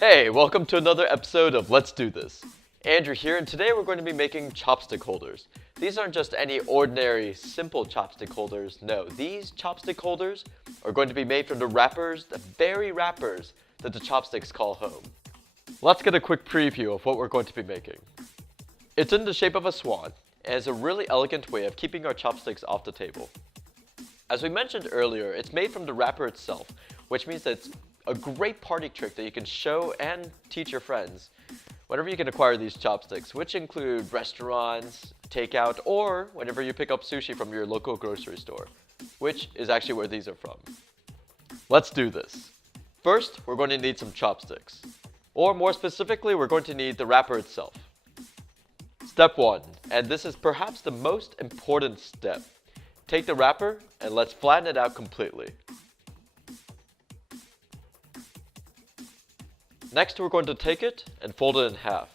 Hey, welcome to another episode of Let's Do This. Andrew here, and today we're going to be making chopstick holders. These aren't just any ordinary, simple chopstick holders. No, these chopstick holders are going to be made from the wrappers, the very wrappers that the chopsticks call home. Let's get a quick preview of what we're going to be making. It's in the shape of a swan, and it's a really elegant way of keeping our chopsticks off the table. As we mentioned earlier, it's made from the wrapper itself, which means that it's a great party trick that you can show and teach your friends whenever you can acquire these chopsticks, which include restaurants, takeout, or whenever you pick up sushi from your local grocery store, which is actually where these are from. Let's do this. First, we're going to need some chopsticks, or more specifically, we're going to need the wrapper itself. Step 1, and this is perhaps the most important step. Take the wrapper and let's flatten it out completely. Next, we're going to take it and fold it in half.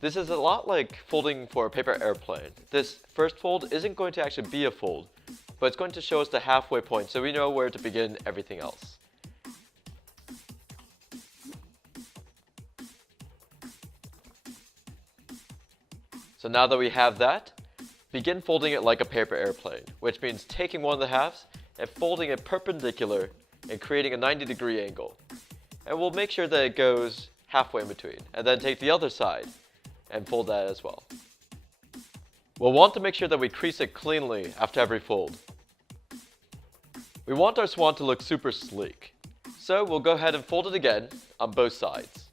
This is a lot like folding for a paper airplane. This first fold isn't going to actually be a fold, but it's going to show us the halfway point so we know where to begin everything else. So now that we have that, begin folding it like a paper airplane, which means taking one of the halves and folding it perpendicular and creating a 90-degree angle. And we'll make sure that it goes halfway in between, and then take the other side and fold that as well. We'll want to make sure that we crease it cleanly after every fold. We want our swan to look super sleek, so we'll go ahead and fold it again on both sides.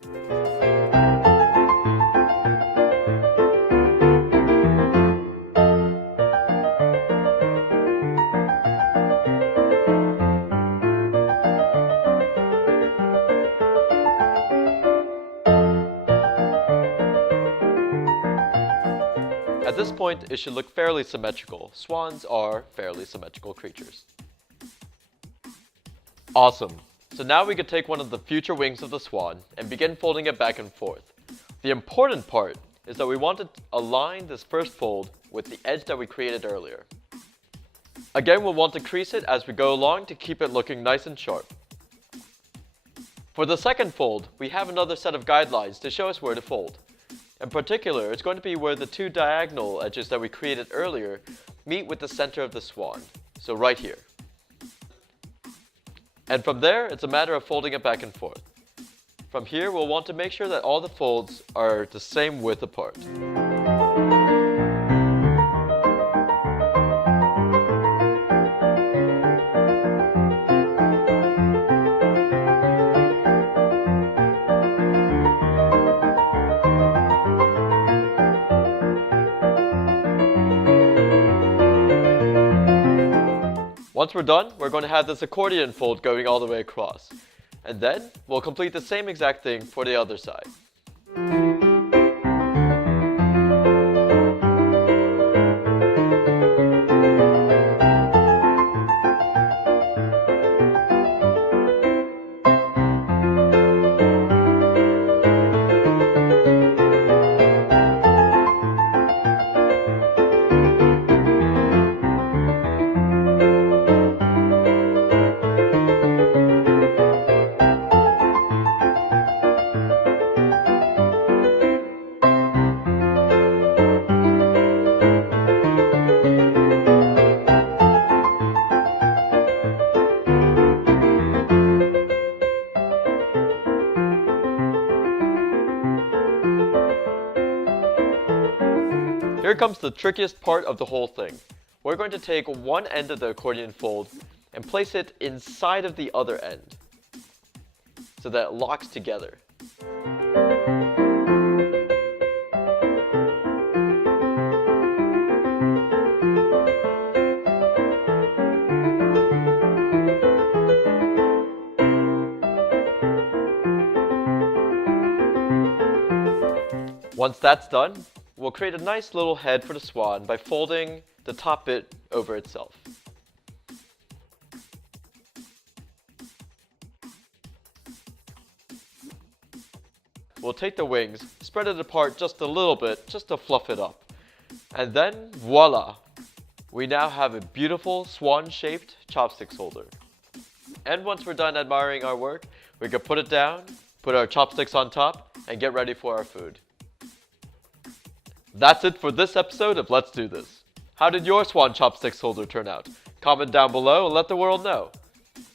At this point, it should look fairly symmetrical. Swans are fairly symmetrical creatures. Awesome. So now we could take one of the future wings of the swan and begin folding it back and forth. The important part is that we want to align this first fold with the edge that we created earlier. Again, we'll want to crease it as we go along to keep it looking nice and sharp. For the second fold, we have another set of guidelines to show us where to fold. In particular, it's going to be where the two diagonal edges that we created earlier meet with the center of the swan, so right here. And from there, it's a matter of folding it back and forth. From here, we'll want to make sure that all the folds are the same width apart. Once we're done, we're going to have this accordion fold going all the way across. And then, we'll complete the same exact thing for the other side. Here comes the trickiest part of the whole thing. We're going to take one end of the accordion fold and place it inside of the other end so that it locks together. Once that's done, we'll create a nice little head for the swan by folding the top bit over itself. We'll take the wings, spread it apart just a little bit, just to fluff it up. And then, voila! We now have a beautiful swan-shaped chopsticks holder. And once we're done admiring our work, we can put it down put our chopsticks on top, and get ready for our food. That's it for this episode of Let's Do This. How did your Swan Chopsticks holder turn out? Comment down below and let the world know.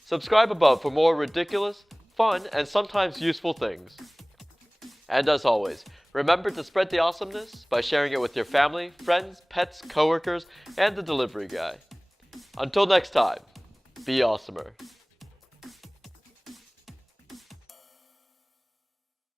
Subscribe above for more ridiculous, fun, and sometimes useful things. And as always, remember to spread the awesomeness by sharing it with your family, friends, pets, coworkers, and the delivery guy. Until next time, be awesomer.